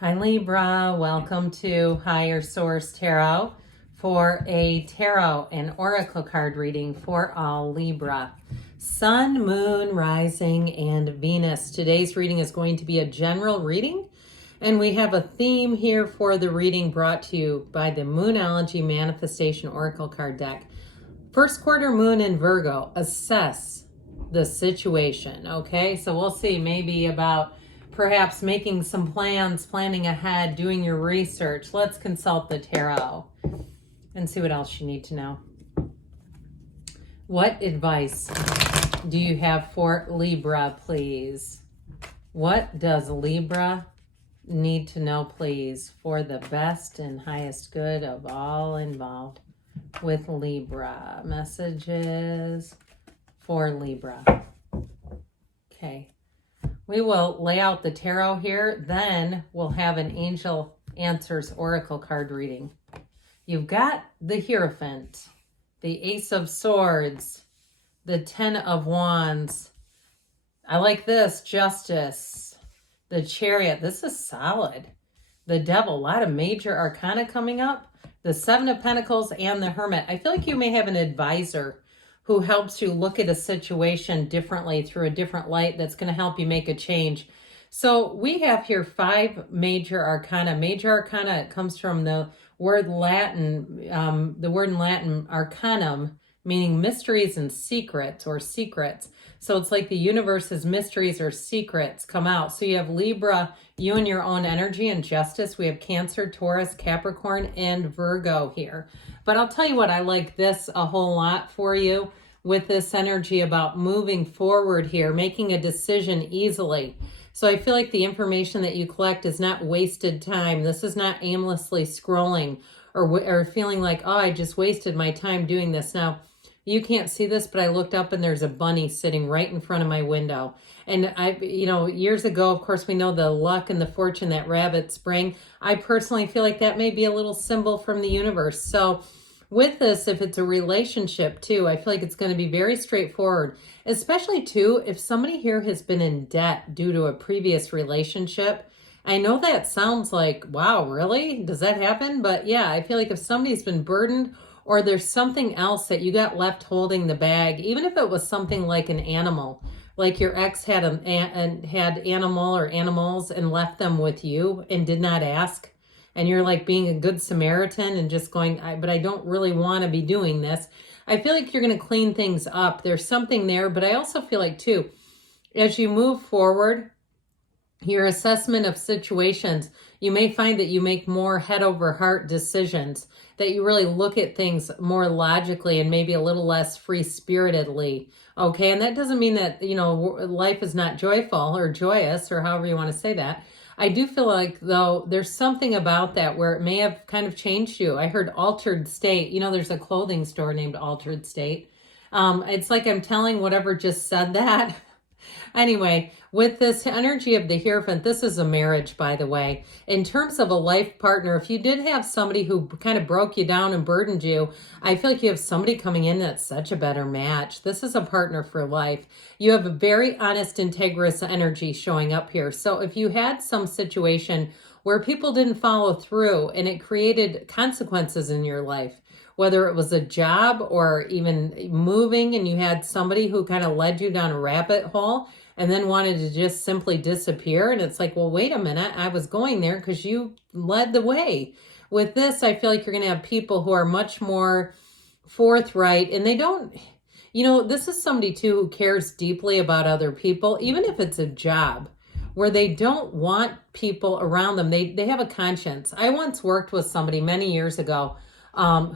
Hi Libra, welcome to Higher Source Tarot for a tarot and oracle card reading for all Libra. Sun, Moon, Rising, and Venus. Today's reading is going to be a general reading, and we have a theme here for the reading brought to you by the Moonology Manifestation Oracle card deck. First quarter moon in Virgo, assess the situation, okay? So we'll see maybe about perhaps making some plans, planning ahead, doing your research. Let's consult the tarot and see what else you need to know. What advice do you have for Libra, please? What does Libra need to know, please, for the best and highest good of all involved with Libra? Messages for Libra. Okay. We will lay out the tarot here, then we'll have an Angel Answers Oracle card reading. You've got the Hierophant, the Ace of Swords, the Ten of Wands. I like this, Justice, the Chariot. This is solid. The Devil, a lot of major arcana coming up. The Seven of Pentacles and the Hermit. I feel like you may have an advisor who helps you look at a situation differently through a different light that's going to help you make a change. So we have here 5 major arcana. Major arcana comes from the word Latin, the word in Latin, arcanum, meaning mysteries and secrets or secrets. So it's like the universe's mysteries or secrets come out. So you have Libra, you and your own energy and justice. We have Cancer, Taurus, Capricorn, and Virgo here. But I'll tell you what, I like this a whole lot for you with this energy about moving forward here, making a decision easily. So I feel like the information that you collect is not wasted time. This is not aimlessly scrolling or feeling like, oh, I just wasted my time doing this. Now, you can't see this, but I looked up and there's a bunny sitting right in front of my window. And years ago, of course, we know the luck and the fortune that rabbits bring. I personally feel like that may be a little symbol from the universe. So with this, if it's a relationship too, I feel like it's going to be very straightforward, especially too, if somebody here has been in debt due to a previous relationship. I know that sounds like, wow, really? Does that happen? But yeah, I feel like if somebody's been burdened or there's something else that you got left holding the bag, even if it was something like an animal, like your ex had had animal or animals and left them with you and did not ask, and you're like being a good Samaritan and just going, but I don't really want to be doing this. I feel like you're going to clean things up. There's something there, but I also feel like too, as you move forward, your assessment of situations, you may find that you make more head over heart decisions, that you really look at things more logically and maybe a little less free-spiritedly. Okay, and that doesn't mean that, life is not joyful or joyous or however you want to say that. I do feel like, though, there's something about that where it may have kind of changed you. I heard altered state. There's a clothing store named Altered State. It's like I'm telling whatever just said that. Anyway, with this energy of the Hierophant, this is a marriage, by the way. In terms of a life partner, if you did have somebody who kind of broke you down and burdened you, I feel like you have somebody coming in that's such a better match. This is a partner for life. You have a very honest, integrous energy showing up here. So if you had some situation where people didn't follow through and it created consequences in your life, whether it was a job or even moving, and you had somebody who kind of led you down a rabbit hole and then wanted to just simply disappear. And it's like, well, wait a minute, I was going there because you led the way. With this, I feel like you're going to have people who are much more forthright, and they don't, this is somebody too who cares deeply about other people, even if it's a job where they don't want people around them. They have a conscience. I once worked with somebody many years ago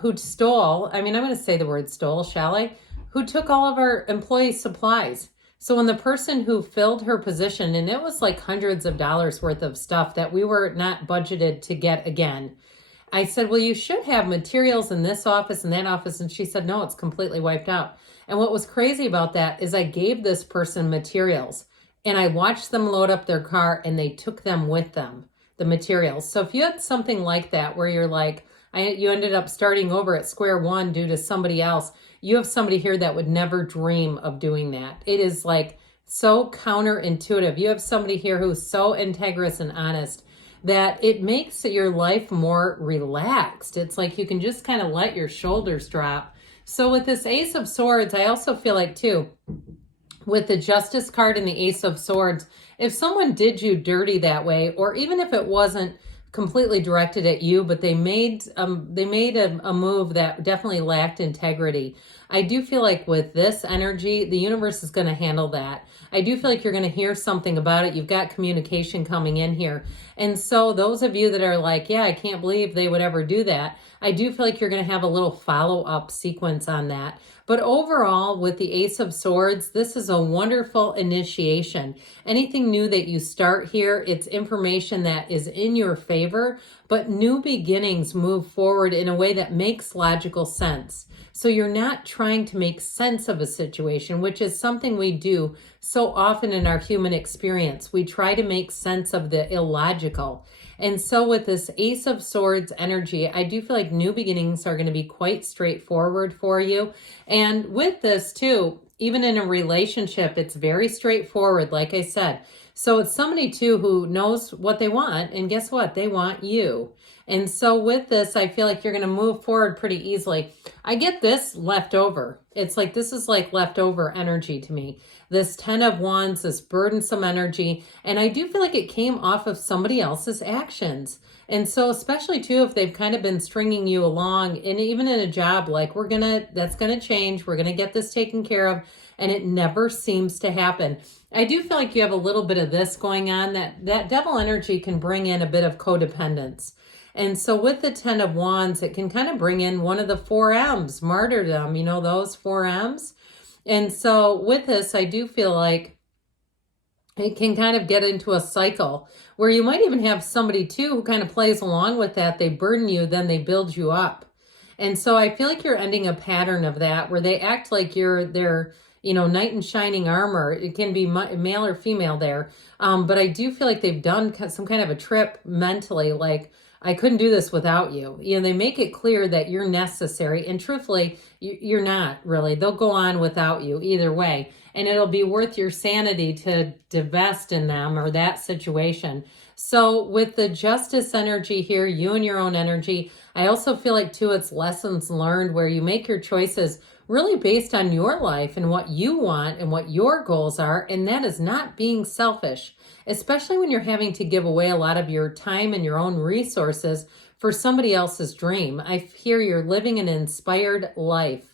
who stole, I'm going to say the word stole, shall I? Who took all of our employee supplies. So when the person who filled her position, and it was like hundreds of dollars worth of stuff that we were not budgeted to get again, I said, well, you should have materials in this office and that office. And she said, no, it's completely wiped out. And what was crazy about that is I gave this person materials and I watched them load up their car and they took them with them, the materials. So if you had something like that where you're like, you ended up starting over at square one due to somebody else, you have somebody here that would never dream of doing that. It is like so counterintuitive. You have somebody here who's so integrous and honest that it makes your life more relaxed. It's like you can just kind of let your shoulders drop. So with this Ace of Swords, I also feel like too, with the Justice card and the Ace of Swords, if someone did you dirty that way, or even if it wasn't completely directed at you, but they made a move that definitely lacked integrity, I do feel like with this energy, the universe is going to handle that. I do feel like you're going to hear something about it. You've got communication coming in here. And so those of you that are like, yeah, I can't believe they would ever do that, I do feel like you're going to have a little follow-up sequence on that. But overall, with the Ace of Swords, this is a wonderful initiation. Anything new that you start here, it's information that is in your favor, but new beginnings move forward in a way that makes logical sense. So you're not trying to make sense of a situation, which is something we do so often in our human experience. We try to make sense of the illogical. And so with this Ace of Swords energy, I do feel like new beginnings are going to be quite straightforward for you. And with this too, even in a relationship, it's very straightforward, like I said. So it's somebody too who knows what they want, and guess what? They want you. And so with this, I feel like you're going to move forward pretty easily. I get this leftover. It's like, this is like leftover energy to me. This 10 of Wands, this burdensome energy. And I do feel like it came off of somebody else's actions. And so especially too, if they've kind of been stringing you along, and even in a job, like that's going to change. We're going to get this taken care of. And it never seems to happen. I do feel like you have a little bit of this going on. That devil energy can bring in a bit of codependence. And so with the 10 of Wands, it can kind of bring in one of the 4 M's, martyrdom, you know, those 4 M's. And so with this, I do feel like it can kind of get into a cycle where you might even have somebody too who kind of plays along with that. They burden you, then they build you up. And so I feel like you're ending a pattern of that where they act like you're their, you know, knight in shining armor. It can be male or female there. But I do feel like they've done some kind of a trip mentally, like, I couldn't do this without you. You know, they make it clear that you're necessary. And truthfully, you're not really. They'll go on without you either way. And it'll be worth your sanity to divest in them or that situation. So with the Justice energy here, you and your own energy, I also feel like too, it's lessons learned where you make your choices really based on your life and what you want and what your goals are. And that is not being selfish, especially when you're having to give away a lot of your time and your own resources for somebody else's dream. I hear you're living an inspired life.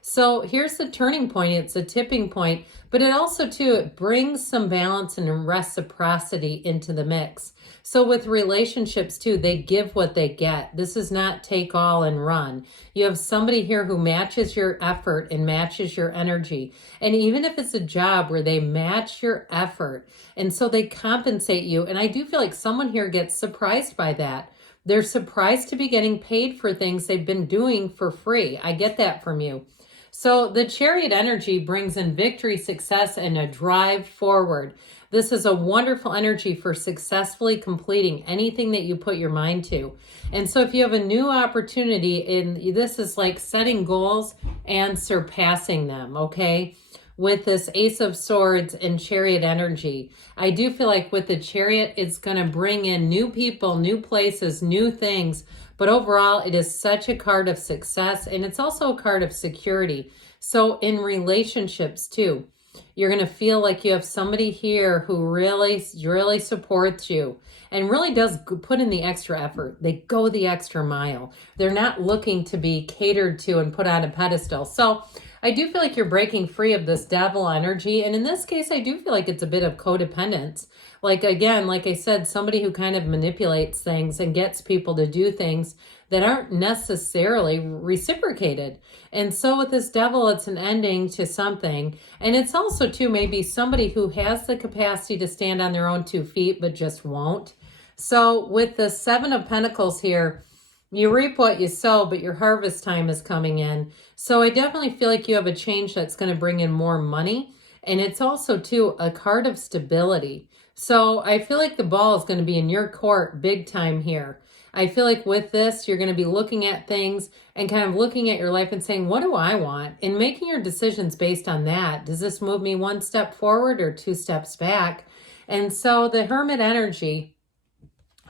So here's the turning point. It's a tipping point, but it also too, it brings some balance and reciprocity into the mix. So with relationships too, they give what they get. This is not take all and run. You have somebody here who matches your effort and matches your energy. And even if it's a job where they match your effort, and so they compensate you. And I do feel like someone here gets surprised by that. They're surprised to be getting paid for things they've been doing for free. I get that from you. So the Chariot energy brings in victory, success, and a drive forward. This is a wonderful energy for successfully completing anything that you put your mind to. And so if you have a new opportunity, this is like setting goals and surpassing them, okay? With this Ace of Swords and Chariot energy, I do feel like with the Chariot, it's going to bring in new people, new places, new things. But overall, it is such a card of success, and it's also a card of security. So in relationships too, you're going to feel like you have somebody here who really, really supports you and really does put in the extra effort. They go the extra mile. They're not looking to be catered to and put on a pedestal. So I do feel like you're breaking free of this devil energy. And in this case, I do feel like it's a bit of codependence. Like, again, like I said, somebody who kind of manipulates things and gets people to do things that aren't necessarily reciprocated. And so with this devil, it's an ending to something. And it's also, too, maybe somebody who has the capacity to stand on their own 2 feet, but just won't. So with the 7 of Pentacles here, you reap what you sow, but your harvest time is coming in. So I definitely feel like you have a change that's going to bring in more money. And it's also, too, a card of stability. So I feel like the ball is going to be in your court big time here. I feel like with this, you're going to be looking at things and kind of looking at your life and saying, what do I want? And making your decisions based on that. Does this move me 1 step forward or 2 steps back? And so the Hermit energy,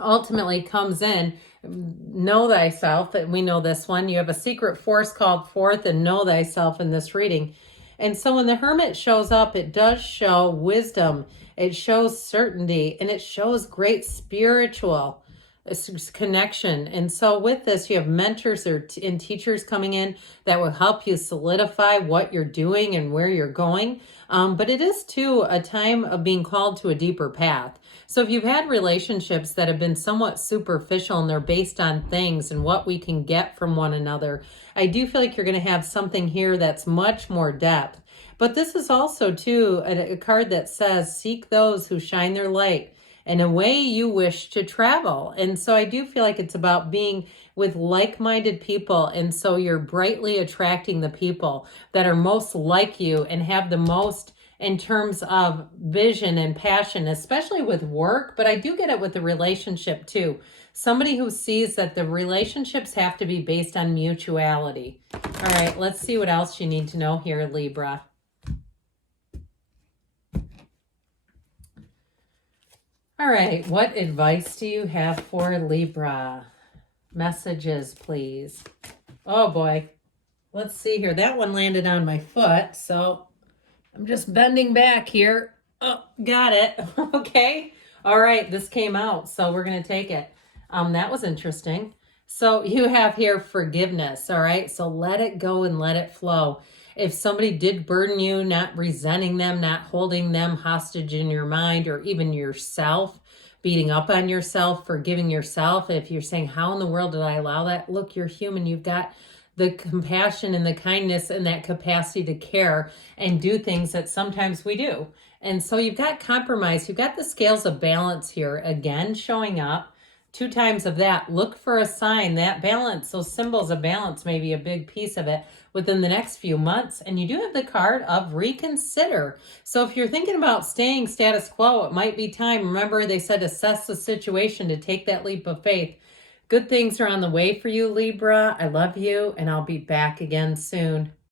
ultimately comes in, know thyself. We know this one. You have a secret force called forth and know thyself in this reading. And so when the Hermit shows up, it does show wisdom. It shows certainty, and it shows great spiritual connection. And so with this, you have mentors and teachers coming in that will help you solidify what you're doing and where you're going. But it is too a time of being called to a deeper path. So if you've had relationships that have been somewhat superficial and they're based on things and what we can get from one another, I do feel like you're going to have something here that's much more depth. But this is also too a card that says, seek those who shine their light in a way you wish to travel. And so I do feel like it's about being with like-minded people. And so you're brightly attracting the people that are most like you and have the most in terms of vision and passion, especially with work. But I do get it with the relationship too. Somebody who sees that the relationships have to be based on mutuality. All right, let's see what else you need to know here, Libra. All right, what advice do you have for Libra? Messages, please. Oh boy, let's see here. That one landed on my foot, so I'm just bending back here. Oh, got it. Okay. All right, this came out, so we're going to take it. That was interesting. So you have here forgiveness, all right? So let it go and let it flow. If somebody did burden you, not resenting them, not holding them hostage in your mind, or even yourself, beating up on yourself, forgiving yourself. If you're saying, how in the world did I allow that? Look, you're human. You've got the compassion and the kindness and that capacity to care and do things that sometimes we do. And so you've got compromise. You've got the scales of balance here again showing up. 2 times of that. Look for a sign. That balance, those symbols of balance may be a big piece of it within the next few months. And you do have the card of reconsider. So if you're thinking about staying status quo, it might be time. Remember, they said assess the situation to take that leap of faith. Good things are on the way for you, Libra. I love you, and I'll be back again soon.